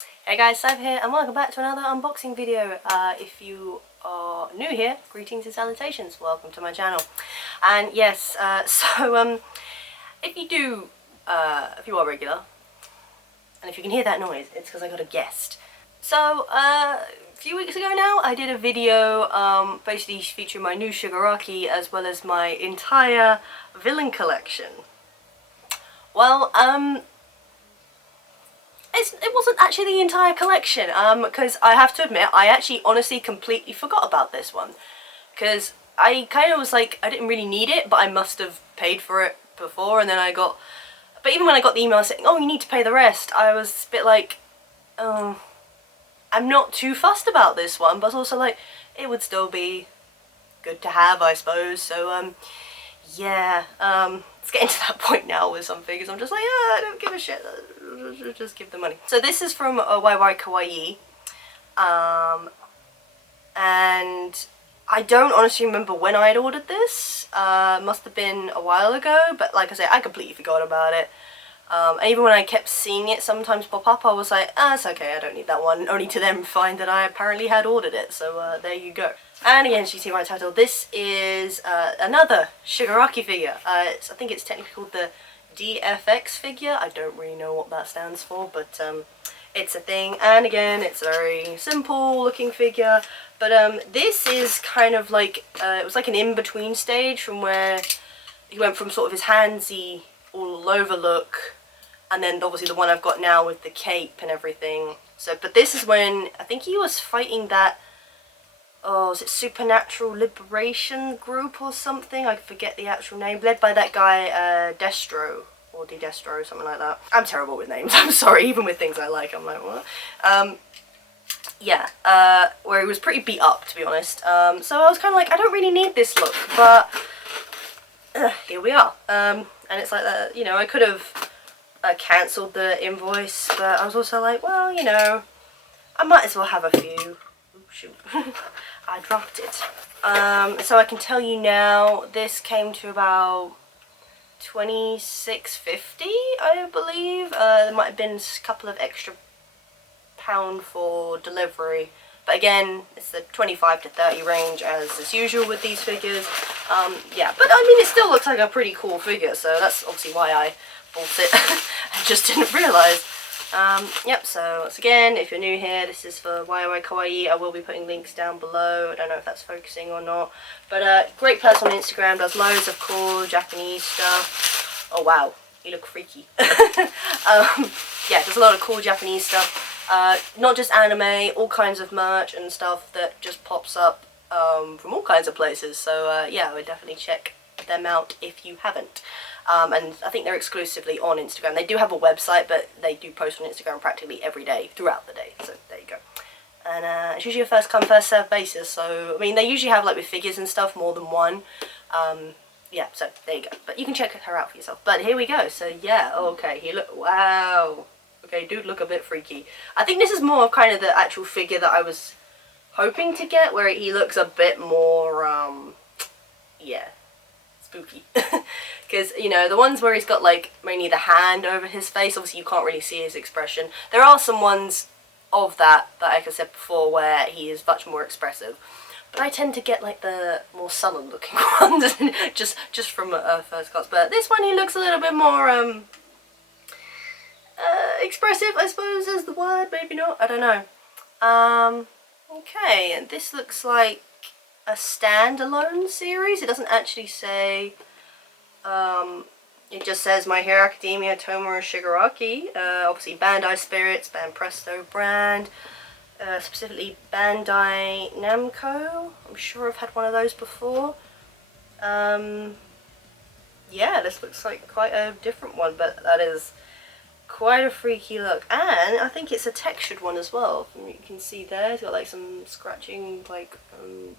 Hey guys, Sav here and welcome back to another unboxing video. If you are new here, greetings and salutations, welcome to my channel. And yes, if you are regular, and if you can hear that noise, it's because I got a guest. So, a few weeks ago now, I did a video basically featuring my new Shigaraki as well as my entire villain collection. Well, it wasn't actually the entire collection, because I have to admit, I actually honestly completely forgot about this one. Because I kind of was like, I didn't really need it, but I must have paid for it before, and then but even when I got the email saying, oh, you need to pay the rest, I was a bit like, oh, I'm not too fussed about this one, but also like, it would still be good to have, I suppose, so, yeah, it's getting to that point now with some figures, I'm just like, I don't give a shit, just give the money. So this is from YY Kawaii, and I don't honestly remember when I had ordered this, must have been a while ago, but like I say, I completely forgot about it. And even when I kept seeing it sometimes pop up, I was like, it's okay, I don't need that one, only to then find that I apparently had ordered it, so there you go. And again, as you see my title, this is another Shigaraki figure. I think it's technically called the DXF figure. I don't really know what that stands for, but it's a thing. And again, it's a very simple looking figure, but this is kind of like, it was like an in-between stage from where he went from sort of his handsy, all over look, and then obviously the one I've got now with the cape and everything. So, but this is when, I think he was fighting that, oh, is it Supernatural Liberation Group or something? I forget the actual name. Led by that guy, Destro, or Destro, something like that. I'm terrible with names, I'm sorry, even with things I like, I'm like, what? Yeah, where he was pretty beat up, to be honest. So I was kind of like, I don't really need this look, but here we are. And it's like that, you know, I could have cancelled the invoice, but I was also like, well, you know, I might as well have a few. Ooh, shoot. I dropped it. So I can tell you now, this came to about $26.50, I believe. There might have been a couple of extra pound for delivery, but again, it's the 25 to 30 range as is usual with these figures. Yeah, but I mean, it still looks like a pretty cool figure, so that's obviously why I bought it and just didn't realise. Yep, so once again, if you're new here, this is for YY Kawaii. I will be putting links down below. I don't know if that's focusing or not, but great person on Instagram, does loads of cool Japanese stuff. Oh wow, you look freaky. Yeah, there's a lot of cool Japanese stuff. Not just anime, all kinds of merch and stuff that just pops up from all kinds of places. So yeah, I would definitely check them out if you haven't. And I think they're exclusively on Instagram. They do have a website, but they do post on Instagram practically every day throughout the day. So there you go. And it's usually a first come first served basis. So I mean, they usually have like with figures and stuff more than one. Yeah, so there you go. But you can check her out for yourself. But here we go. So yeah, okay, wow. Okay, dude look a bit freaky. I think this is more of kind of the actual figure that I was hoping to get, where he looks a bit more, yeah, spooky. Because, you know, the ones where he's got, like, mainly the hand over his face, obviously you can't really see his expression. There are some ones of that, like I said before, where he is much more expressive. But I tend to get, like, the more sullen looking ones, just from first glance. But this one, he looks a little bit more, expressive, I suppose is the word, maybe not, I don't know. Okay, and this looks like a standalone series. It doesn't actually say, it just says My Hero Academia, Tomura, Shigaraki, obviously Bandai Spirits, Banpresto brand, specifically Bandai Namco. I'm sure I've had one of those before. Yeah, this looks like quite a different one, but that is quite a freaky look, and I think it's a textured one as well. You can see there, it's got like some scratching like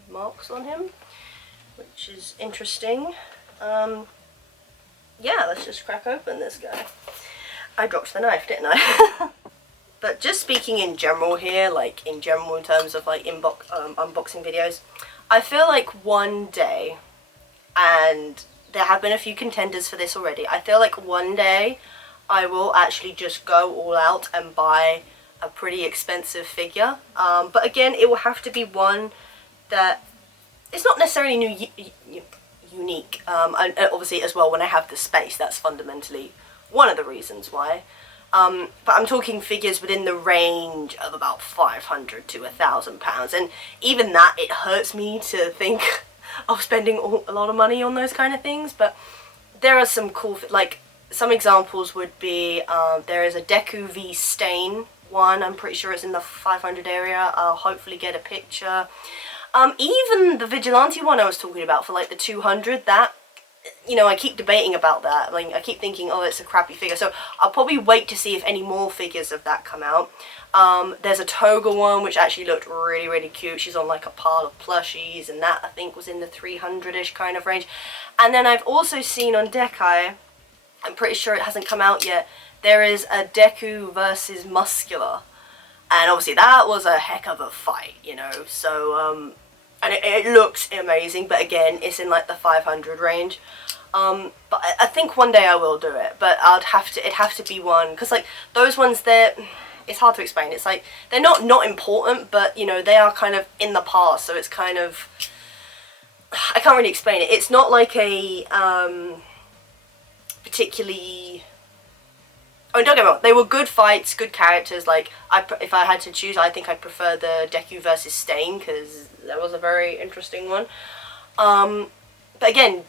marks on him, which is interesting. Yeah, let's just crack open this guy. I dropped the knife, didn't I? But just speaking in general here, like in general in terms of like unboxing videos, I feel like one day, and there have been a few contenders for this already, I feel like one day I will actually just go all out and buy a pretty expensive figure. But again, it will have to be one that it's not necessarily unique. And obviously as well, when I have the space, that's fundamentally one of the reasons why. But I'm talking figures within the range of about £500 to £1,000, and even that, it hurts me to think of spending a lot of money on those kind of things. But there are some cool, like, some examples would be, there is a Deku V Stain one, I'm pretty sure it's in the 500 area, I'll hopefully get a picture. Even the Vigilante one I was talking about for like the 200, that, you know, I keep debating about that. Like, I keep thinking, oh, it's a crappy figure, so I'll probably wait to see if any more figures of that come out. There's a Toga one which actually looked really, really cute. She's on like a pile of plushies, and that I think was in the 300-ish kind of range. And then I've also seen on Dekai, I'm pretty sure it hasn't come out yet, there is a Deku versus Muscular. And obviously that was a heck of a fight, you know, so, and it looks amazing, but again, it's in like the 500 range. But I think one day I will do it, but it'd have to be one, because like, those ones, it's hard to explain, it's like, they're not important, but, you know, they are kind of in the past, so it's kind of, I can't really explain it. It's not like a, particularly, oh, don't get me wrong, they were good fights, good characters. Like, if I had to choose, I think I'd prefer the Deku versus Stain, because that was a very interesting one. But again,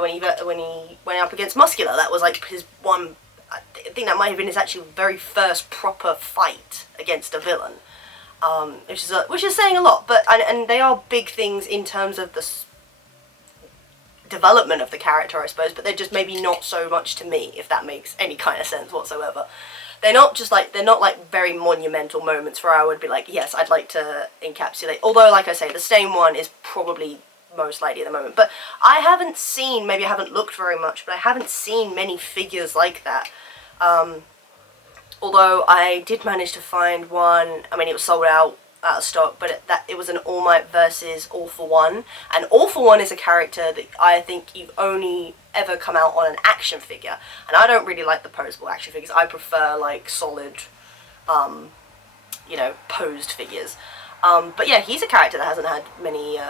when he went up against Muscular, that was like his one, I think that might have been his actual very first proper fight against a villain. Which is saying a lot, but, and they are big things in terms of the development of the character, I suppose, but they're just maybe not so much to me, if that makes any kind of sense whatsoever. They're not like very monumental moments where I would be like, yes, I'd like to encapsulate, although like I say, the Stain one is probably most likely at the moment, but I haven't seen, maybe I haven't looked very much, but I haven't seen many figures like that. Although I did manage to find one, I mean, it was sold out of stock, but it was an All Might versus All For One, and All For One is a character that I think you've only ever come out on an action figure, and I don't really like the posable action figures. I prefer like solid, you know, posed figures. But yeah, he's a character that hasn't had many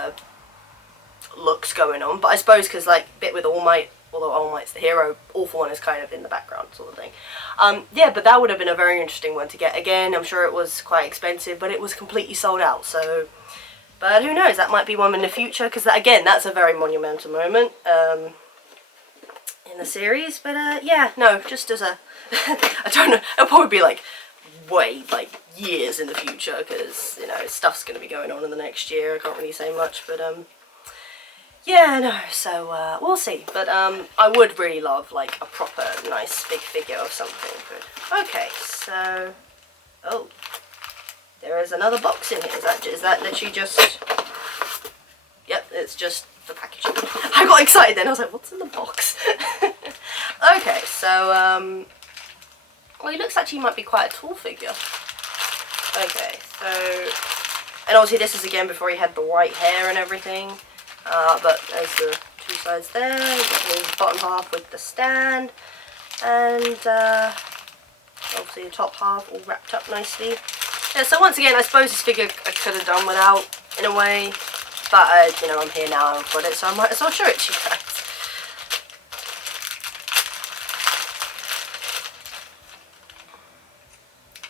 looks going on, but I suppose because like bit with All Might, although All Might's the hero, All For One is kind of in the background sort of thing. Yeah, but that would have been a very interesting one to get. Again, I'm sure it was quite expensive, but it was completely sold out, so, but who knows, that might be one in the future, because again, that's a very monumental moment in the series. But yeah, no, just as a, I don't know, it'll probably be like way, like years in the future, because, you know, stuff's going to be going on in the next year. I can't really say much, but yeah, no, so, we'll see, but, I would really love, like, a proper, nice, big figure of something, but, okay, so, oh, there is another box in here. Is that literally just, yep, it's just the packaging. I got excited then, I was like, what's in the box? Okay, so, well, he looks actually might be quite a tall figure. Okay, so, and obviously this is again before he had the white hair and everything. But there's the two sides there, you've got the bottom half with the stand, and obviously the top half all wrapped up nicely. Yeah, so once again, I suppose this figure I could have done without, in a way, but you know, I'm here now and I've got it, so I might as well show it to you guys.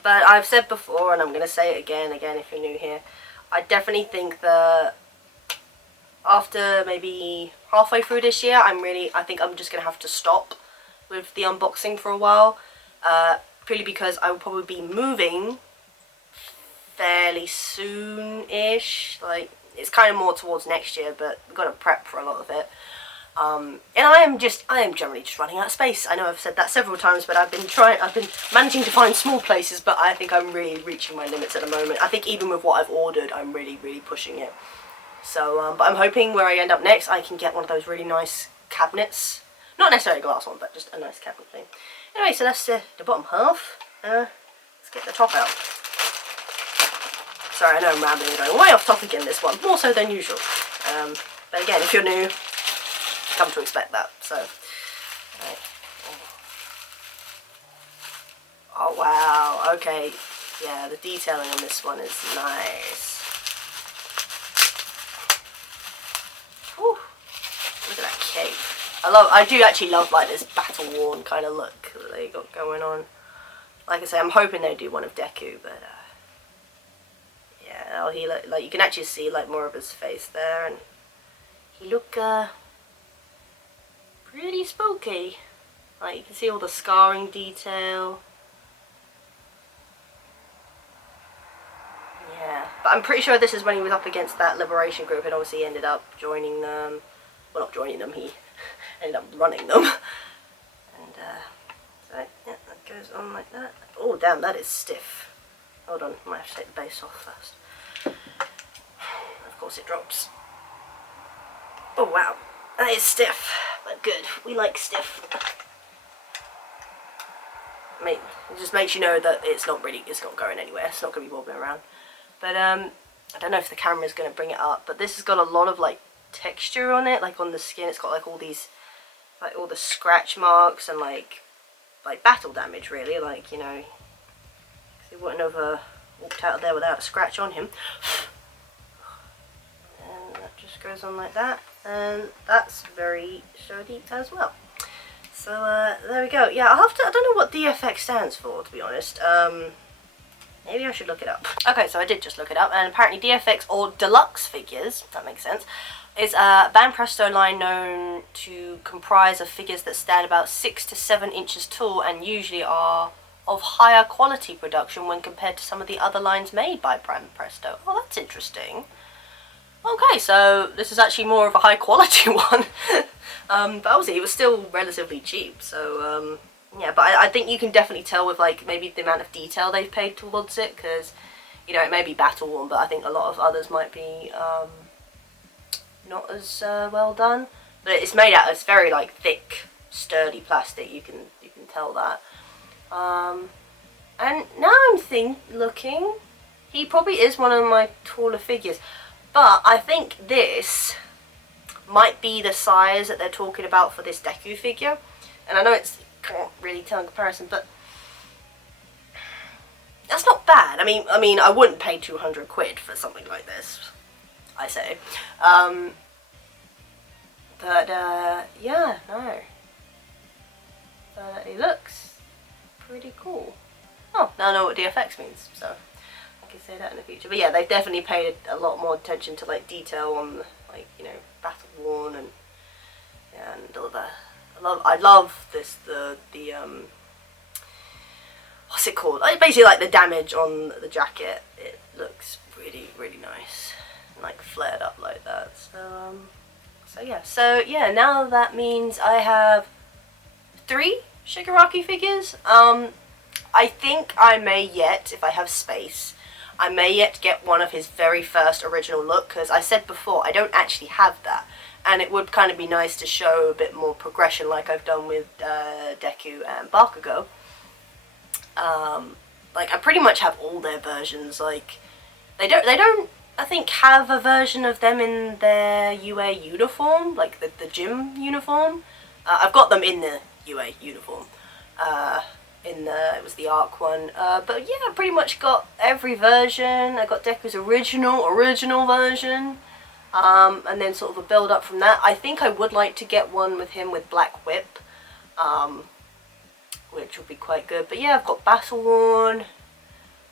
But I've said before, and I'm going to say it again if you're new here, I definitely think that after maybe halfway through this year, I think I'm just going to have to stop with the unboxing for a while, purely because I will probably be moving fairly soon-ish. Like, it's kind of more towards next year, but I've got to prep for a lot of it. And I am generally just running out of space. I know I've said that several times, but I've been managing to find small places, but I think I'm really reaching my limits at the moment. I think even with what I've ordered, I'm really pushing it. So, but I'm hoping where I end up next, I can get one of those really nice cabinets. Not necessarily a glass one, but just a nice cabinet thing. Anyway, so that's the bottom half. Let's get the top out. Sorry, I know I'm rambling and going way off topic in this one, more so than usual. But again, if you're new, come to expect that. So, right. Oh wow, okay. Yeah, the detailing on this one is nice. Whew. Look at that cape. I do actually love like this battle worn kind of look that they got going on. Like I say, I'm hoping they do one of Deku, but yeah, he look, like you can actually see like more of his face there, and he look pretty spooky. Like you can see all the scarring detail. Yeah, but I'm pretty sure this is when he was up against that Liberation group, and obviously he ended up joining them. Well, not joining them, he ended up running them. And so yeah, that goes on like that. Oh damn, that is stiff. Hold on, I might have to take the base off first. Of course it drops. Oh wow, that is stiff, but good. We like stiff. I mean, it just makes you know that it's not going anywhere. It's not going to be wobbling around. But I don't know if the camera is going to bring it up, but this has got a lot of like texture on it, like on the skin. It's got like all these, like all the scratch marks and like battle damage, really. Like, you know, he wouldn't have walked out of there without a scratch on him. And that just goes on like that, and that's very sturdy as well. So there we go. Yeah, I don't know what DFX stands for, to be honest. Maybe I should look it up. Okay, so I did just look it up, and apparently DFX, or deluxe figures, if that makes sense, is a Van Presto line known to comprise of figures that stand about 6 to 7 inches tall and usually are of higher quality production when compared to some of the other lines made by Van Presto. Oh, that's interesting. Okay, so this is actually more of a high quality one. But obviously it was still relatively cheap, so yeah, but I think you can definitely tell with like maybe the amount of detail they've paid towards it, because, you know, it may be battle worn, but I think a lot of others might be not as well done. But it's made out, it's very like thick, sturdy plastic. You can tell that. And now I'm looking, he probably is one of my taller figures, but I think this might be the size that they're talking about for this Deku figure. And I know can't really tell in comparison, but that's not bad. I mean, I wouldn't pay 200 quid for something like this, I say. But yeah, no. But it looks pretty cool. Oh, now I know what DFX means, so I can say that in the future. But yeah, they've definitely paid a lot more attention to like detail on, like, you know, battle worn and all that. I love this, the what's it called? Like, basically like the damage on the jacket. It looks really, really nice, and like flared up like that. So yeah, now that means I have 3 Shigaraki figures. I think I may yet, if I have space, I may yet get one of his very first original look, because I said before, I don't actually have that. And it would kind of be nice to show a bit more progression like I've done with Deku and Bakugo. Like, I pretty much have all their versions. Like, they don't I think have a version of them in their UA uniform, like the gym uniform. I've got them in the UA uniform. It was the ARC one. But yeah, I pretty much got every version. I got Deku's original version. And then sort of a build up from that. I think I would like to get one with him with Black Whip, which would be quite good. But yeah, I've got Battle Worn,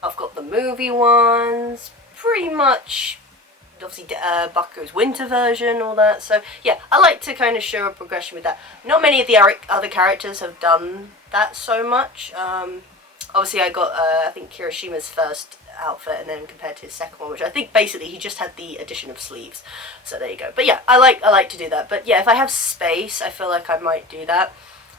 I've got the movie ones, pretty much, obviously Bakugo's winter version, all that. So yeah, I like to kind of show a progression with that. Not many of the other characters have done that so much. Obviously I got, I think, Kirishima's first outfit, and then compared to his second one, which I think basically he just had the addition of sleeves. So there you go. But yeah, I like to do that. But yeah, if I have space, I feel like I might do that.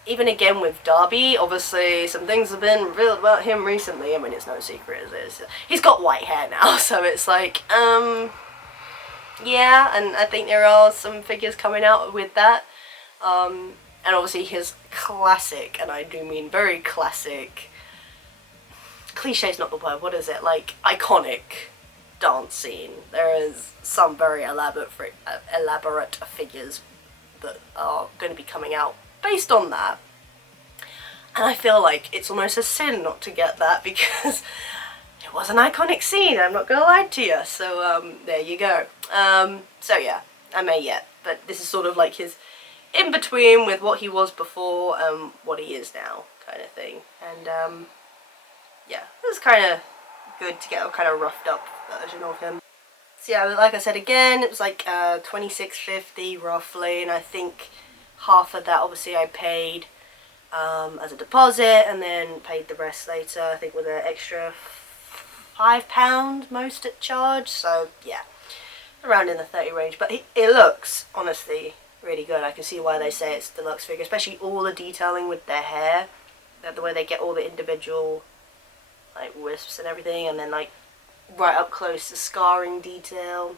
Even again with Darby, obviously some things have been revealed about him recently. I mean, it's no secret, is it? He's got white hair now, so it's like, yeah, and I think there are some figures coming out with that. And obviously his classic, and I do mean very classic, cliche is not the word, what is it, like, iconic dance scene. There is some very elaborate figures that are going to be coming out based on that, and I feel like it's almost a sin not to get that, because it was an iconic scene, I'm not gonna lie to you. So there you go. So yeah, I may yet, but this is sort of like his in between with what he was before and what he is now, kind of thing. And yeah, it was kind of good to get a kind of roughed up version of him. So yeah, like I said again, it was like $26.50 roughly, and I think half of that obviously I paid as a deposit, and then paid the rest later, I think with an extra £5 most at charge. So yeah, around in the 30 range, but it looks honestly really good. I can see why they say it's deluxe figure, especially all the detailing with their hair, the way they get all the individual like wisps and everything, and then like right up close the scarring detail.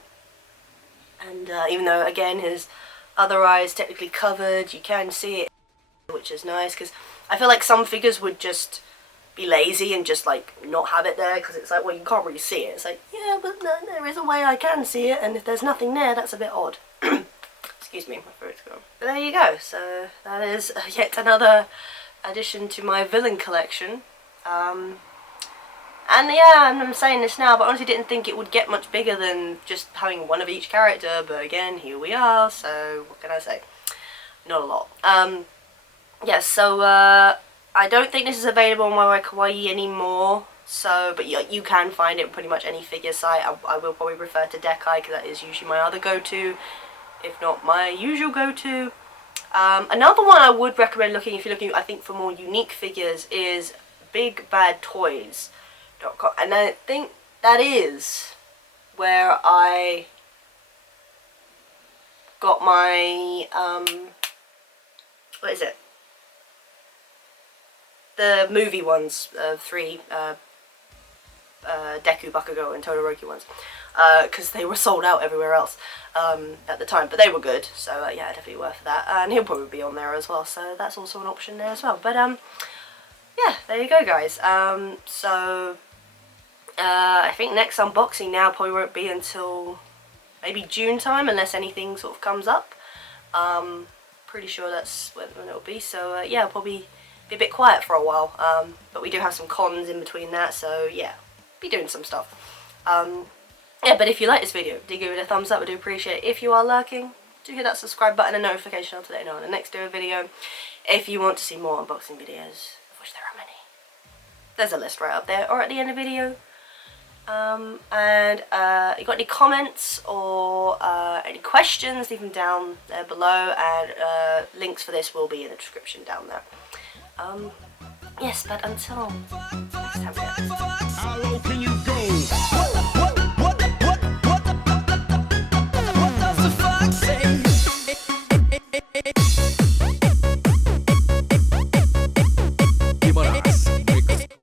And even though again his other eye is technically covered, you can see it, which is nice, because I feel like some figures would just be lazy and just like not have it there, because it's like, well, you can't really see it. It's like, yeah, but no, there is a way I can see it, and if there's nothing there, that's a bit odd. Excuse me, my throat's gone. But there you go. So that is yet another addition to my villain collection. And yeah, I'm saying this now, but I honestly didn't think it would get much bigger than just having one of each character, but again, here we are, so what can I say? Not a lot. Yeah, so I don't think this is available on my Kawaii anymore, so, but you can find it pretty much any figure site. I will probably refer to Dekai, because that is usually my other go-to, if not my usual go-to. Another one I would recommend looking, if you're looking, I think, for more unique figures, is BigBadToys.com, and I think that is where I got my, what is it? The movie ones, 3 Deku, Bakugo and Todoroki ones, because they were sold out everywhere else at the time, but they were good, so yeah, definitely worth that, and he'll probably be on there as well, so that's also an option there as well. But yeah, there you go, guys. So I think next unboxing now probably won't be until maybe June time, unless anything sort of comes up. Pretty sure that's when it'll be, so yeah, I'll probably be a bit quiet for a while, but we do have some cons in between that, so yeah, be doing some stuff. Yeah, but if you like this video, do give it a thumbs up. I do appreciate it. If you are lurking, do hit that subscribe button and notification on to let you know on the next video. If you want to see more unboxing videos, of which there are many, there's a list right up there or at the end of the video. You got any comments or any questions, leave them down there below, and links for this will be in the description down there. Yes, but until next time, guys.